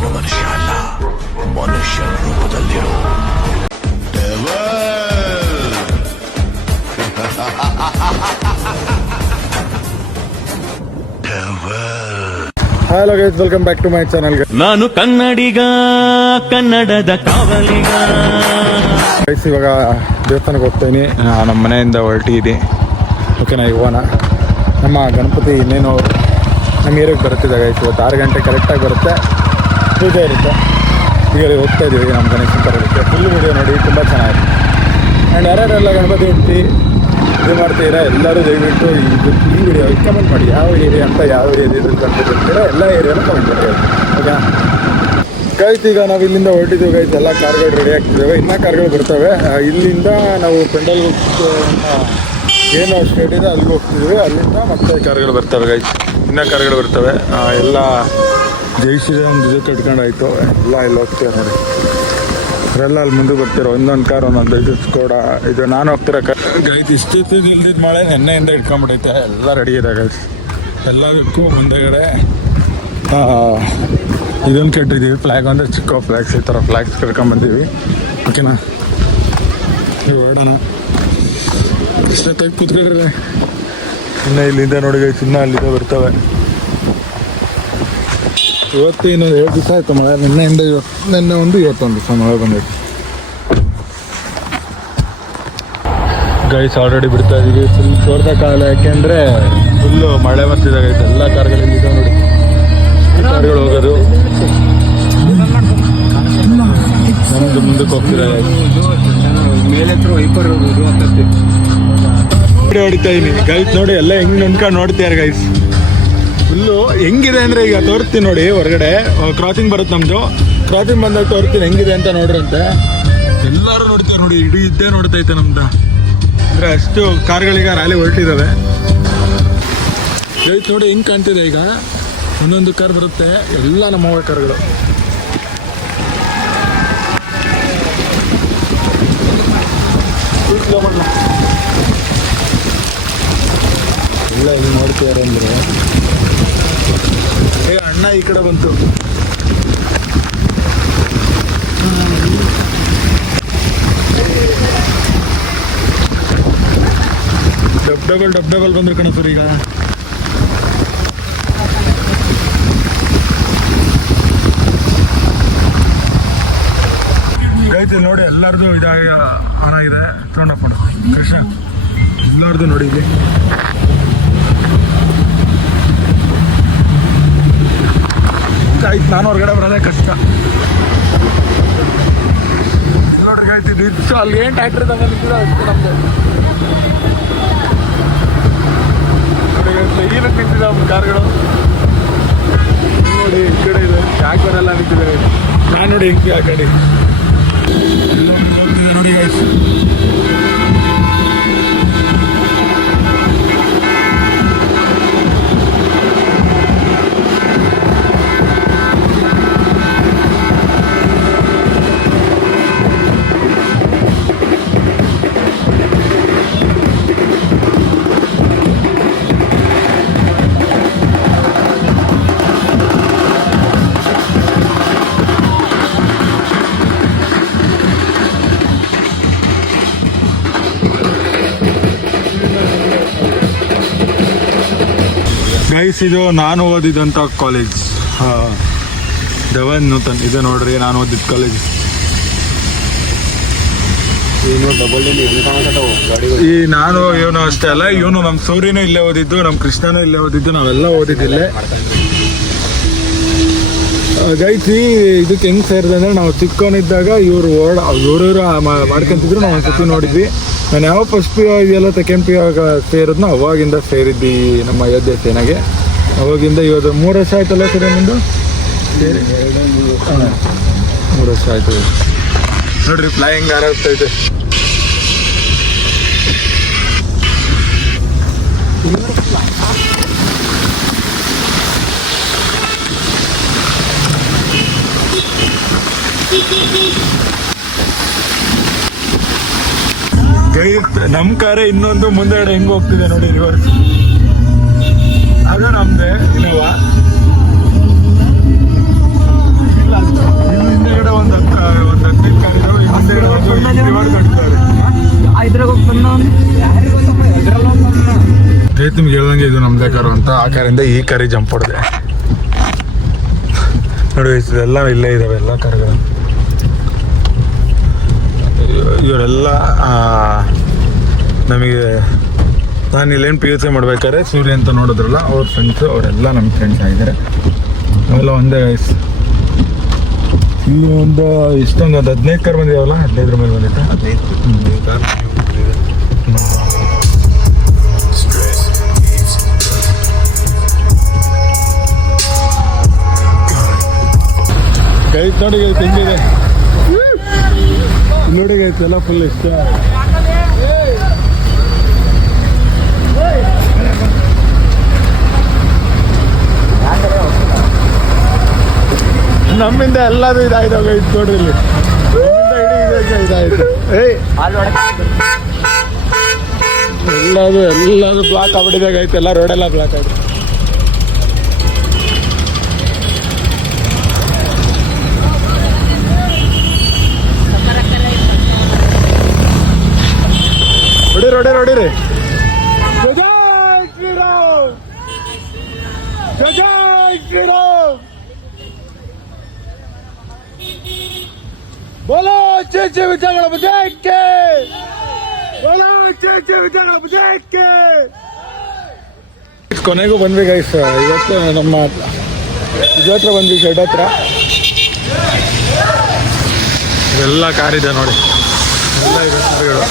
ನೀನು ಮನುಷ್ಯ ಅಲ್ಲ, ಮನುಷ್ಯನ ರೂಪದಲ್ಲಿರೋ hello guys, welcome back to my channel. ನಾನು ಕನ್ನಡಿಗ, ಕನ್ನಡದ ಕಾವಲಿಗ. ಗೈಸ್, ಇವಾಗ ದೇವಸ್ಥಾನಕ್ಕೆ ಹೋಗ್ತೀನಿ. ನಮ್ಮ ಮನೆಯಿಂದ ಹೊರಟಿದ್ದೀನಿ. ಓಕೆನಾ, ಈಗ ಹೋಗೋಣ. ನಮ್ಮ ಗಣಪತಿ ಇನ್ನೇನು ನಮ್ಮ ಏರಿಯಾಗೆ ಬರುತ್ತಿದೆ ಗೈಸ್. ಇವತ್ತು 6 ಗಂಟೆ ಕರೆಕ್ಟಾಗಿ ಬರುತ್ತೆ, ಪೂಜೆ ಇರುತ್ತೆ. ಈಗ ಹೋಗ್ತಾ ಇದ್ದೀವಿ ನಮ್ಮ ಗಣೇಶನ ತರೋದಕ್ಕೆ. ಫುಲ್ ವಿಡಿಯೋ ನೋಡಿ, ತುಂಬ ಚೆನ್ನಾಗಿದೆ. ಆ್ಯಂಡ್ ಯಾರ್ಯಾರೆಲ್ಲ ಗಣಪತಿ ಇಟ್ಟು ಇದು ಮಾಡ್ತೀರಾ ಎಲ್ಲರೂ ದಯವಿಟ್ಟು ಈ ವಿಡಿಯೋ ಕಮೆಂಟ್ ಮಾಡಿ. ಯಾವ ಏರಿಯಾ ಅಂತ, ಯಾವ ಏರಿಯಾದಲ್ಲಿ ಗಣಪತಿ ಇರ್ತೀರೋ ಎಲ್ಲ ಏರಿಯಾನು ಕಮೆಂಟ್ ಮಾಡಿ. ಓಕೆ ಗೈಸ್, ಈಗ ನಾವು ಇಲ್ಲಿಂದ ಹೊರಟಿದ್ದೀವಿ ಗೈಸ್. ಎಲ್ಲ ಕಾರ್ಗಳು ರೆಡಿ ಆಗ್ತಿದ್ದಾವೆ, ಇನ್ನೂ ಕಾರ್ಗಳು ಬರ್ತವೆ. ಇಲ್ಲಿಂದ ನಾವು ಪೆಂಡಲ್ಗೆ ಏನು ಸ್ಟೇಟ್ ಇದೆ ಅಲ್ಲಿಗೆ ಹೋಗ್ತಿದ್ದೀವಿ. ಅಲ್ಲಿಂದ ಮತ್ತೆ ಕಾರ್ಗಳು ಬರ್ತವೆ ಗೈಸ್, ಇನ್ನೂ ಕಾರ್ಗಳು ಬರ್ತವೆ. ಎಲ್ಲ ಜೈ ಶ್ರೀರಾಮ್ ಇದು ಕಟ್ಕೊಂಡಾಯ್ತು. ಎಲ್ಲ ಇಲ್ಲಿ ಹೋಗ್ತೀವಿ ನೋಡಿ. ಅವರೆಲ್ಲ ಅಲ್ಲಿ ಮುಂದೆ ಬರ್ತಿರೋ ಒಂದೊಂದು ಕಾರ್ ಒಂದೊಂದು ಇದು ಸ್ಕೋಡ. ಇದು ನಾನು ಹೋಗ್ತಿರೋ ಕಾರ್ ಗೈಸ್. ಇಷ್ಟಿತ್ತು ಇಲ್ದಿದ್ದು ಮಳೆ ನೆನ್ನೆಯಿಂದ ಇಟ್ಕೊಂಡ್ಬಿಟ್ಟೈತೆ. ಎಲ್ಲ ರೆಡಿ ಇದೆ ಗೈಸ್. ಎಲ್ಲದಕ್ಕೂ ಮುಂದೆಗಡೆ ಇದನ್ನು ಕಟ್ಟಿದ್ದೀವಿ, ಫ್ಲ್ಯಾಗ್ ಅಂದರೆ ಚಿಕ್ಕ ಫ್ಲ್ಯಾಗ್ಸ್, ಈ ಥರ ಫ್ಲ್ಯಾಗ್ಸ್ ಕಟ್ಕೊಂಡ್ಬಂದೀವಿ. ಓಕೆನಾ, ನೀವು ಹೊರಡೋಣ. ಇಷ್ಟೊತ್ತಾಗಿ ಕೂತ್ಕೊಂಡ್ರೆ ಇನ್ನು ಇಲ್ಲಿಂದ ನೋಡಿ ಗೈಸ್, ಇನ್ನೂ ಅಲ್ಲಿಂದ ಬರ್ತವೆ. ಇವತ್ತು ಇನ್ನೊಂದು 7 ದಿವಸ ಆಯಿತು ಮಳೆ. ನಿನ್ನೆಯಿಂದ ನಿನ್ನೆ ಒಂದು ಇವತ್ತೊಂದು ದಿವಸ ಮಳೆ ಬಂದೈತೆ ಗೈಸ್. ಆಲ್ರೆಡಿ ಬಿಡ್ತಾ ಇದ್ದೀವಿ. ಫುಲ್ ಜೋರದ ಕಾಲ, ಯಾಕೆಂದರೆ ಫುಲ್ಲು ಮಳೆ ಬರ್ತಿದೆ ಗೈಸ್. ಎಲ್ಲ ಕಾರ್ಗಳಲ್ಲಿ ಇದಾವೆ ನೋಡಿ, ಕಾರ್ಗಳು ಹೋಗೋದು. ನಮ್ಮದು ಮುಂದಕ್ಕೆ ಹೋಗ್ತಿದೆ ಮೇಲೆ ಹೊಡಿತಾ ಇದ್ದೀನಿ ಗೈಸ್. ನೋಡಿ ಎಲ್ಲ ಹೆಂಗೆ ನಿಂತ್ಕೊಂಡು ನೋಡ್ತೀಯಾರ ಗೈಸ್. ಫುಲ್ಲು ಹೆಂಗಿದೆ ಅಂದರೆ ಈಗ ತೋರಿಸ್ತೀನಿ ನೋಡಿ. ಹೊರಗಡೆ ಕ್ರಾಸಿಂಗ್ ಬರುತ್ತೆ ನಮ್ಮದು. ಕ್ರಾಸಿಂಗ್ ಬಂದಾಗ ತೋರಿಸ್ತೀನಿ ಹೆಂಗಿದೆ ಅಂತ ನೋಡ್ರಂತೆ. ಎಲ್ಲರೂ ನೋಡ್ತೀವಿ ನೋಡಿ, ಇಡೀ ಇದ್ದೇ ನೋಡ್ತೈತೆ ನಮ್ದು. ಅಂದರೆ ಅಷ್ಟು ಕಾರ್ಗಳಿಗೆ ರ್ಯಾಲಿ ಹೊರಟಿದ್ದಾವೆ ಗೈಸ್. ನೋಡಿ ಹೆಂಗೆ ಕಾಣ್ತಿದೆ ಈಗ. ಒಂದೊಂದು ಕಾರ್ ಬರುತ್ತೆ, ಎಲ್ಲ ನಮ್ಮವ ಕಾರ್ಗಳು. ಎಲ್ಲ ಇಲ್ಲಿ ನೋಡ್ತಿದ್ದಾರೆ ಅಂದರೆ ಅಣ್ಣ ಈ ಕಡೆ ಬಂತು. ಡಬಲ್ ಬಂದ್ರು ಕಣಸರು ಈಗ. ಗೈತಿ ನೋಡಿ, ಎಲ್ಲರದು ಇದಾಗ ಹಣ ಇದೆ. ತಗೊಂಡಪ್ಪ ಕೃಷ್ಣ, ಎಲ್ಲರದು ನೋಡಿ ಇಲ್ಲಿ. ಆಯ್ತು, ನಾನು ಹೊರಗಡೆ ಬರೋದೇ ಕಷ್ಟ ನೋಡ್ರಿ ಹೇಳ್ತಿದ್ವಿ. ಸೊ ಅಲ್ಲಿ ಏನು ಟ್ಯಾಕ್ಟ್ರಿ ತಂಗ ನಿಂತಿದೆ ಅಷ್ಟು ನಮ್ಮದು. ಏನಕ್ಕೆ ನಿಂತಿದೆ ನಮ್ಮ ಕಾರ್ಗಳು ನೋಡಿ. ಈ ಕಡೆ ಇದೆ, ಯಾಕೆ ಬರಲ್ಲ ನಿಂತಿದೆ. ನಾನು ನೋಡಿ ಹೆಂಗೆ ಆ ಕಡೆ ಎಲ್ಲ ಹೋಗ್ತಿದೆ ನೋಡಿ ಗೈಸ್. ಗೈಸ್, ಇದು ನಾನು ಓದಿದಂಥ ಕಾಲೇಜ್ ಧವನ್ ನೂತನ್. ಇದೆ ನೋಡ್ರಿ ನಾನು ಓದಿದ ಕಾಲೇಜ್. ಈ ನಾನು ಇವನು ಅಷ್ಟೇ ಅಲ್ಲ, ಇವನು ನಮ್ಮ ಸೂರ್ಯನೂ ಇಲ್ಲೇ ಓದಿದ್ದು, ನಮ್ಮ ಕೃಷ್ಣನೂ ಇಲ್ಲೇ ಓದಿದ್ದು, ನಾವೆಲ್ಲ ಓದಿದ್ದಿಲ್ಲೇ ಗೈಸ್. ಇದಕ್ಕೆ ಹೆಂಗೆ ಸೇರಿದೆ ಅಂದರೆ, ನಾವು ಚಿಕ್ಕವನಿದ್ದಾಗ ಇವರು ಮಾಡ್ಕೊಂತಿದ್ರು. ನಾವು ಒಂದ್ಸತಿ ನೋಡಿದ್ವಿ. ನಾನು ಯಾವ ಫಸ್ಟ್ ಪಿ ಯು ಇದೆಯಲ್ಲ, ಸೆಕೆಂಡ್ ಪಿ ಯು ಸೇರಿದ್ನೋ ಅವಾಗಿಂದ ಸೇರಿದ್ವಿ ನಮ್ಮ ಅಯೋಧ್ಯೆ ಸೇನೆಗೆ. ಅವಾಗಿಂದ ಇವತ್ತು 3 ವರ್ಷ ಆಯ್ತಲ್ಲ ಸರಿ ನಿಮ್ಮದು ಸೇರಿ? 3 ವರ್ಷ ಆಯ್ತು ನೋಡ್ರಿ. ಫ್ಲೈಯಿಂಗ್ ಆರಾಗ್ತೈತೆ. ನಮ್ಮ ಕಾರೇ ಇನ್ನೊಂದು ಮುಂದೆಗಡೆ ಹೆಂಗ್ ಹೋಗ್ತಿದೆ ನೋಡಿ, ರಿವರ್ಸ್. ಅದು ನಮ್ದೆ ಇನೋವಾ. ಇಲ್ಲ ನಂಗೆ ಇದು ನಮ್ಮದೇ ಕಾರು ಅಂತ ಆ ಕಾರಿಂದ ಈ ಕಾರಿಗೆ ಜಂಪ್ ಹೊಡೆದೆ. ನೋಡಿ ಇದೆಲ್ಲ ಇಲ್ಲೇ ಇದ್ದಾವೆ ಎಲ್ಲ ಕಾರುಗಳು. ಇವರೆಲ್ಲ ನಮಗೆ ನಾನು ಇಲ್ಲೇನು ಪಿ ಯು ಸಿ ಮಾಡ್ಬೇಕಾದ್ರೆ ಸೂರ್ಯ ಅಂತ ನೋಡಿದ್ರಲ್ಲ ಅವ್ರ ಫ್ರೆಂಡ್ಸು, ಅವರೆಲ್ಲ ನಮ್ಮ ಫ್ರೆಂಡ್ಸ್ ಆಗಿದ್ದಾರೆ. ಅವೆಲ್ಲ ಒಂದೇ ವಯಸ್ಸು. ಇಲ್ಲಿ ಒಂದು ಇಷ್ಟೊಂದು 15 ಕಾರ್ ಬಂದಿದ್ದಾವಲ್ಲ, 15 ಮೇಲೆ ಬಂದಿತ್ತು. 15 ಕಾರ್ ಗೈಸ್ ನೋಡಿ ಗೈಸ್ ಹೆಂಗಿದೆ ನೋಡಿ ಗೈಸ್ ಎಲ್ಲ ಫುಲ್ ಇಷ್ಟ. ನಮ್ಮಿಂದ ಎಲ್ಲದು ಇದಾಯ್ತು ಗೈಸ್ ನೋಡ್ರಿ ಇಲ್ಲಿ ಇದಾಯ್ತು. ಎಲ್ಲದು ಬ್ಲಾಕ್ ಆಗ್ಬಿಟ್ಟಿದೆ ಗೈಸ್, ಎಲ್ಲ ರೋಡೆಲ್ಲ ಬ್ಲಾಕ್ ಆಗಿದೆ. ಹೊಡಿರಿ ಜೈ ಶ್ರೀರಾಮ್, ಜೈ ಶ್ರೀರಾಮ್, ಬೋಲೋ ಚೇಚೆ ವಿಜಯಗಳ ವಿಜಯಕ್ಕೆ, ಬೋಲೋ ಚೇಚೆ ವಿಜಯಗಳ ವಿಜಯಕ್ಕೆ. ಕೊನೆಗೂ ಬಂದ್ವಿ ಗೈಸ್. ಇವತ್ತು ನಮ್ಮ ಇದ್ರ ಹತ್ರ ಬಂದ್ವಿ, ಶೆಡ್ ಹತ್ರ. ಎಲ್ಲ ಕಾರಿದೆ ನೋಡಿ, ಎಲ್ಲ ಇದೆ ಕಾರುಗಳು.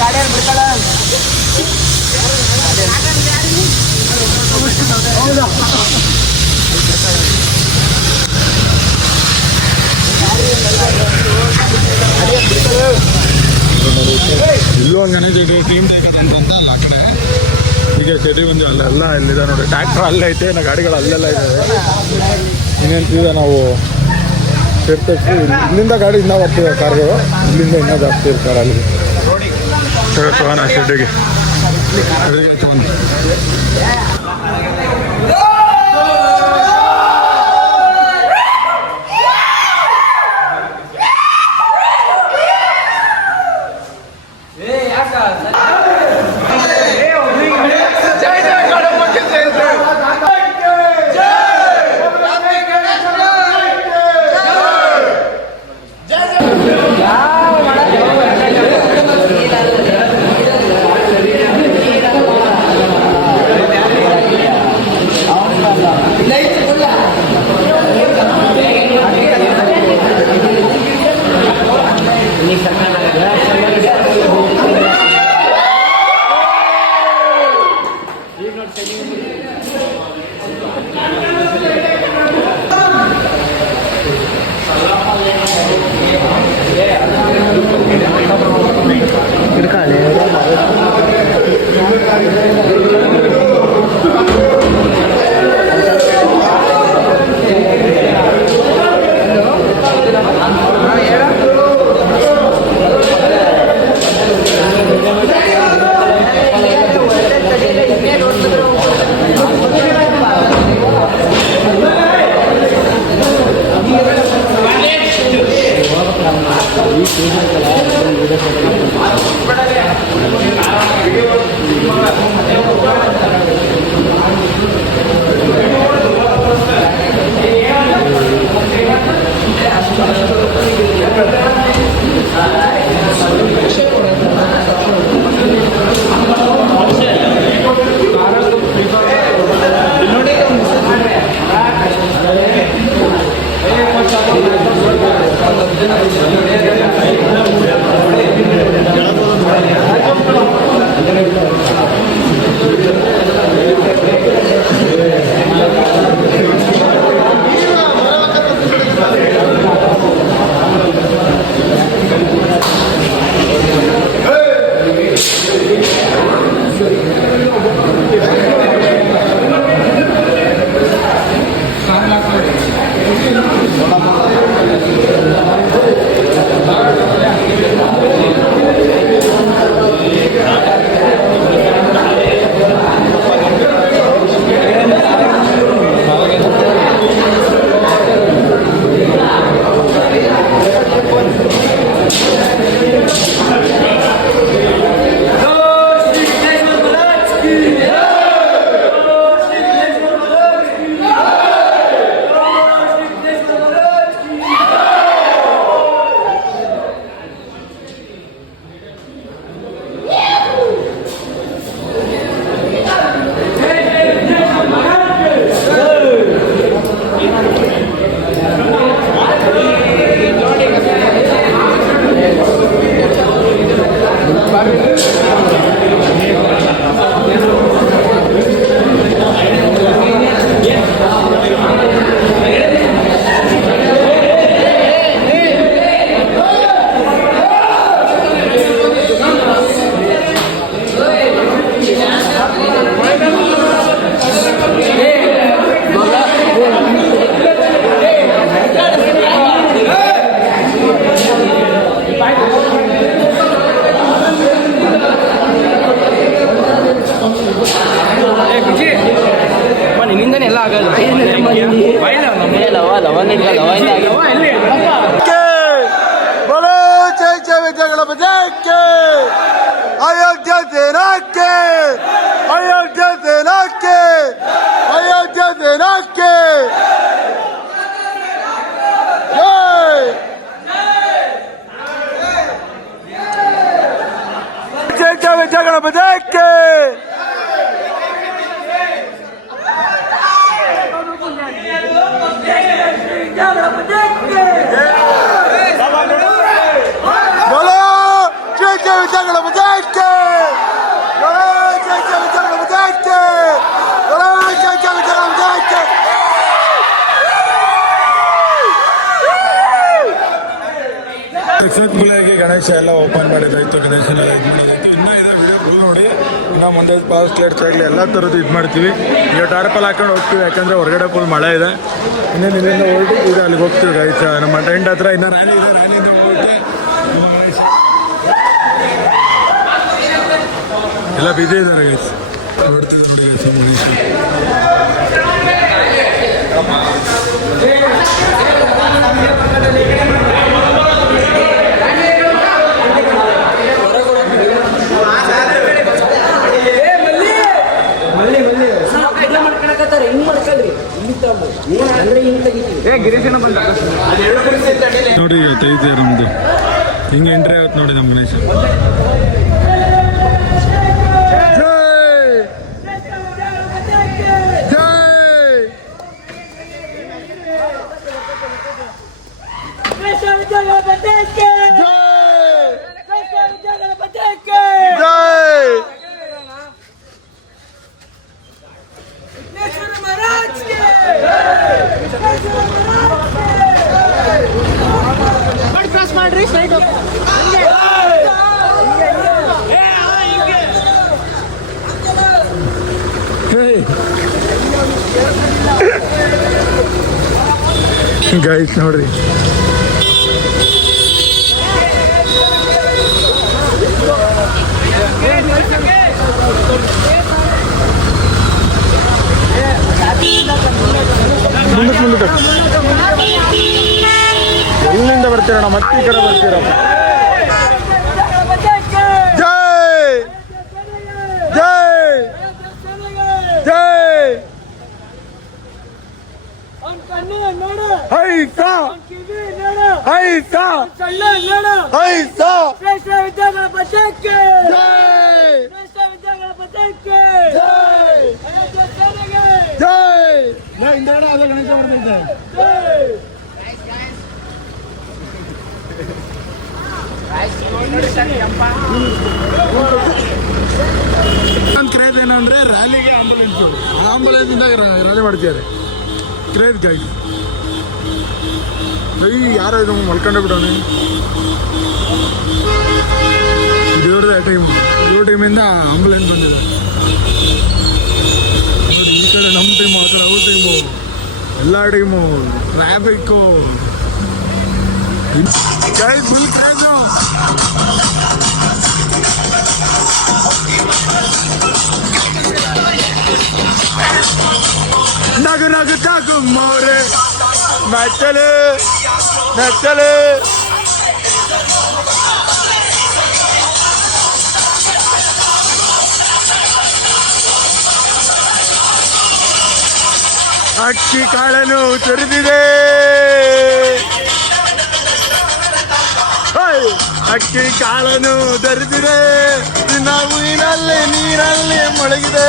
ಇಲ್ಲೂ ಒಂದು ಗಣೇಶ ಇದೆ, ಟೀಮ್ ಬೇಕಾದಂತ ಅಲ್ಲ ಆ ಕಡೆ. ಈಗ ಸರಿ ಬಂದು ಅಲ್ಲೆಲ್ಲ ಇಲ್ಲಿದೆ ನೋಡಿ, ಟ್ರ್ಯಾಕ್ಟರ್ ಅಲ್ಲೇ ಐತೆ, ಇನ್ನು ಗಾಡಿಗಳು ಅಲ್ಲೆಲ್ಲ ಇದ್ದಾವೆ. ಇನ್ನೇನು ಸೀದಾ ನಾವು ಸೇರ್ತೀವಿ. ಇಲ್ಲಿಂದ ಗಾಡಿ ಇನ್ನೂ ಬರ್ತೀವಿ ಕಾರ್ಗಳು, ಇಲ್ಲಿಂದ ಇನ್ನೂ ಜಾಸ್ತಿ ಇರ್ತಾರೆ ಅಲ್ಲಿಗೆ. ತಗೋಣ ಶೆಡ್ಡಿಗೆ बोलो जय जय विजय गणपति के अयोध्या सेना के अयोध्या सेना के अयोध्या सेना के जय जय विजय गणपति के बोलो जय जय विजय गणपति के बोलो जय जय विजय गणपति के बोलो जय जय विजय गणपति के ಸಕ್ಸಸ್ಫುಲ್ಲಾಗಿ ಗಣೇಶ ಎಲ್ಲ ಓಪನ್ ಮಾಡಿದಾಯ್ತು ಗಣೇಶನ ಇದು ಮಾಡಿದಾಯ್ತು ಇನ್ನೂ ಇದೆ ವಿಡಿಯೋ ಫುಲ್ ನೋಡಿ ಇನ್ನು ಮುಂದೆ ಪಾಸ್ ಪ್ಲೇಟ್ಸ್ ಆಗಲಿ ಎಲ್ಲ ಥರದ್ದು ಇದು ಮಾಡ್ತೀವಿ ಈಗ ಟಾರ್ಪಲ್ ಹಾಕೊಂಡು ಹೋಗ್ತೀವಿ ಯಾಕಂದರೆ ಹೊರಗಡೆ ಫುಲ್ ಮಳೆ ಇದೆ ಇನ್ನೇನು ಇಲ್ಲಿಂದ ಹೊರಟು ಈಗ ಅಲ್ಲಿಗೆ ಹೋಗ್ತೀವಿ ಗೈಸ್ ನಮ್ಮ ಟೆಂಟ್ ಹತ್ರ ಇನ್ನೂ ರ್ಯಾಲಿ ಇದೆ ರ್ಯಾಲಿಯಿಂದ ಹೋಗುತ್ತೆ ಎಲ್ಲ ಬಿಸಿ ಇದ್ದಾರೆ ಗೈಸ್ ಹೊಡ್ತಿದ್ರು ನೋಡಿ ಗೈಸ್ ಗಣೇಶ ನೋಡಿ ಈಗ ತೆಗಿತೀವಿ ನಮ್ದು ಹಿಂಗೆ ಎಂಟ್ರಿ ಆಗುತ್ತೆ ನೋಡಿ ನಮ್ಮ ಗಣೇಶ ಗೈಸ್ ನೋಡ್ರಿ ಮುಂದಕ್ಕೆ ಎಲ್ಲಿಂದ ಬರ್ತೀರಣ್ಣ ಮತ್ತೆ ಈ ಕಡೆ ಬರ್ತೀರಮ್ಮ ಜೈ ಜೈ ಜೈ ಹೈಸಾ ಹೈಸಾ ಹೈಸಾ ಜೈ ಹಿಂದೆಗಡೆ ಅದು ಗಣೇಶ ಬರ್ತೈತೆ ಒಂದು ಕ್ರೇಜ್ ಏನಂದ್ರೆ ರ್ಯಾಲಿಗೆ ಆಂಬುಲೆನ್ಸ್ ಇಂದ ರ್ಯಾಲಿ ಮಾಡ್ತಿದ್ದಾರೆ ಕ್ರೇಜ್ ಗೈಡ್ ಯಾರೋ ಇದು ಮಲ್ಕೊಂಡೆ ಬಿಡೋಣ ಇವ್ರದೇ ಇವ್ರ ಟೈಮಿಂದ ಆಂಬುಲೆನ್ಸ್ ಬಂದಿದೆ ನೋಡಿ ಈ ಕಡೆ ನಮ್ಮ ಟೈಮು ಆ ಕಡೆ ಅವ್ರ ಟೈಮು ಎಲ್ಲ time traffic guide full craze ನಗು ನಗು ತಾಗು ಮೋರೆ ನಚ್ಚಲೆ ನಚ್ಚಲೆ ಅಕ್ಕಿ ಕಾಳನ್ನು ತುರಿದಿದೆ ಅಕ್ಕಿ ಕಾಳನ್ನು ತರಿದಿದೆ ನಾವು ನೀರಲ್ಲಿ ಮೊಳಗಿದೆ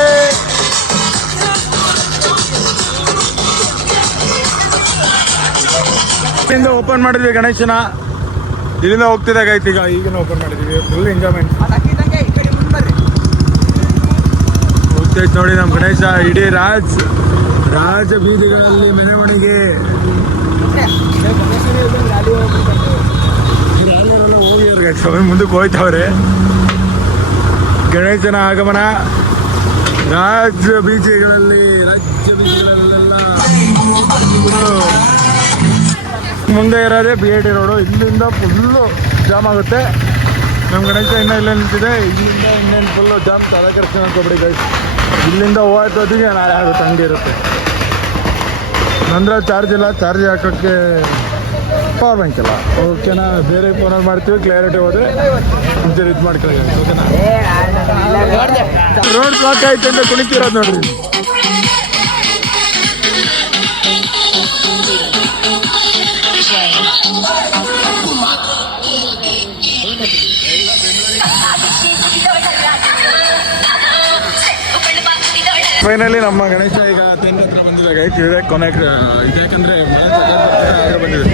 ಇಲ್ಲಿಂದ ಓಪನ್ ಮಾಡಿದ್ವಿ ಗಣೇಶನ ಇಲ್ಲಿಂದ ಹೋಗ್ತಿದ್ದಾಗ ಆಯ್ತು ಈಗಿನ ಓಪನ್ ಮಾಡಿದ್ವಿ ಫುಲ್ ಎಂಜಾಯ್ಮೆಂಟ್ ಹೋಗ್ತೈತೆ ನೋಡಿ ನಮ್ಮ ಗಣೇಶ ಇಡೀ ರಾಜ ಬೀದಿಗಳಲ್ಲಿ ಮೆರವಣಿಗೆ ಹೋಗಿ ಸ್ವಾಮಿ ಮುಂದಕ್ಕೆ ಹೋಯ್ತವ್ರೆ ಗಣೇಶನ ಆಗಮನ ರಾಜ್ಯ ಬೀದಿಗಳಲ್ಲೆಲ್ಲ ಮುಂದೆ ಇರೋದೇ BIT ರೋಡು ಇಲ್ಲಿಂದ ಫುಲ್ಲು ಜಾಮ್ ಆಗುತ್ತೆ ನಮ್ಮ ಗಣೇಶ ಇನ್ನೂ ಇಲ್ಲೇ ನಿಂತಿದೆ ಇಲ್ಲಿಂದ ಇನ್ನೇನು ಫುಲ್ಲು ಜಾಮ್ ತಲೆಕರ್ಸ್ಕೊಂಡು ಅನ್ಕೊಬಿಡಿ ಗೈಸ್ ಇಲ್ಲಿಂದ ಹೋಯ್ತು ಅದಕ್ಕೆ ನಾಳೆ ಆಗುತ್ತೆ ಹಂಗೆ ಇರುತ್ತೆ ನಂತರ ಚಾರ್ಜ್ ಇಲ್ಲ, ಚಾರ್ಜ್ ಹಾಕೋಕ್ಕೆ ಪವರ್ ಬ್ಯಾಂಕ್ ಇಲ್ಲ. ಓಕೆನಾ, ಬೇರೆ ಫೋನಲ್ಲಿ ಮಾಡ್ತೀವಿ, ಕ್ಲಾರಿಟಿ ಹೋದರೆ ಒಂಚೂರು ಇದು ಮಾಡ್ಕೊಳ್ಳಿ. ಓಕೆನಾ, ರೋಡ್ ಬ್ಲಾಕ್ ಆಯ್ತು ಅಂತ ಕುಣಿತಿರೋದು ನೋಡ್ರಿ. ಫೈನಲಿ ನಮ್ಮ ಗಣೇಶ ಈಗ ಟೆಂಟ್ ಹತ್ರ ಬಂದಿದೆ ಗೈಸ್. ಇದೆ ಕೊನೆ ಇದು, ಯಾಕಂದ್ರೆ ಮಳೆ ಸಖತ್ ಬಂದಿದೆ.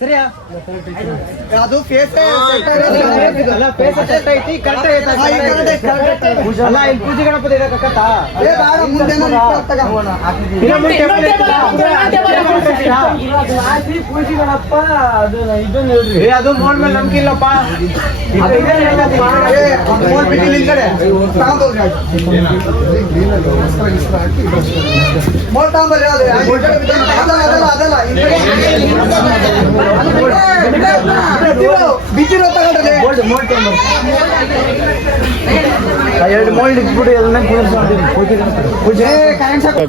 ಸರಿಯಾ ಅದು ಫೇಸ್ ಅಲ್ಲ, ಫೇಸ್ ಸೆಟ್ ಐತಿ, ಕರೆಕ್ಟ್ ಐತಿ. ಅಲ್ಲ ಇಲ್ಲಿ ಪೂಜೆ ಗಣಪತಿ ಇರಕತ್ತ ಪೂಜೆ ಗಣಪ ಅದು ಇದನ್ನ ಹೇಳ್ರಿ. ಅದು ಮೋಡ್ ಮೇಲೆ ನಂಬಿಕೆ ಇಲ್ಲಪ್ಪ.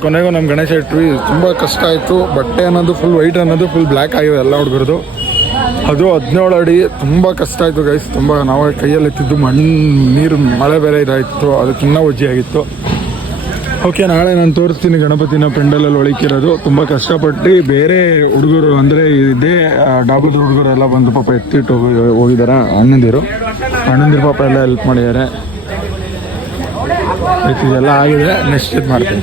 ಕೊನೆಗೂ ನಮ್ಮ ಗಣೇಶ ಇಟ್ವಿ. ತುಂಬ ಕಷ್ಟ ಆಯಿತು. ಬಟ್ಟೆ ಅನ್ನೋದು ಫುಲ್ ವೈಟ್ ಅನ್ನೋದು ಫುಲ್ ಬ್ಲ್ಯಾಕ್ ಆಗಿದೆ ಎಲ್ಲ ಹುಡುಗರದು. ಅದು 17 ಅಡಿ. ತುಂಬ ಕಷ್ಟ ಆಯಿತು ಗೈಸ್. ತುಂಬ ನಾವು ಕೈಯಲ್ಲಿ ಎತ್ತಿದ್ದು ನೀರು ಮಳೆ ಬೇರೆ ಇದಾಯಿತು, ಅದಕ್ಕಿನ್ನ ಆಗಿತ್ತು. ಓಕೆ, ನಾಳೆ ನಾನು ತೋರಿಸ್ತೀನಿ ಗಣಪತಿನ ಪೆಂಡಲಲ್ಲಿ ಒಳಕಿರೋದು. ತುಂಬ ಕಷ್ಟಪಟ್ಟು ಬೇರೆ ಹುಡುಗರು ಅಂದರೆ ಇದೇ ಡಾಬದ ಹುಡುಗರೆಲ್ಲ ಬಂದು ಪಾಪ ಎತ್ತಿಟ್ಟು ಹೋಗಿದ್ದಾರೆ. ಅಣ್ಣಂದಿರು ಪಾಪ ಎಲ್ಲ ಹೆಲ್ಪ್ ಮಾಡಿದ್ದಾರೆ. ಇದೆಲ್ಲ ಆಗಿದೆ. ನೆಕ್ಸ್ಟ್ ಇದು ಮಾಡ್ತೀನಿ.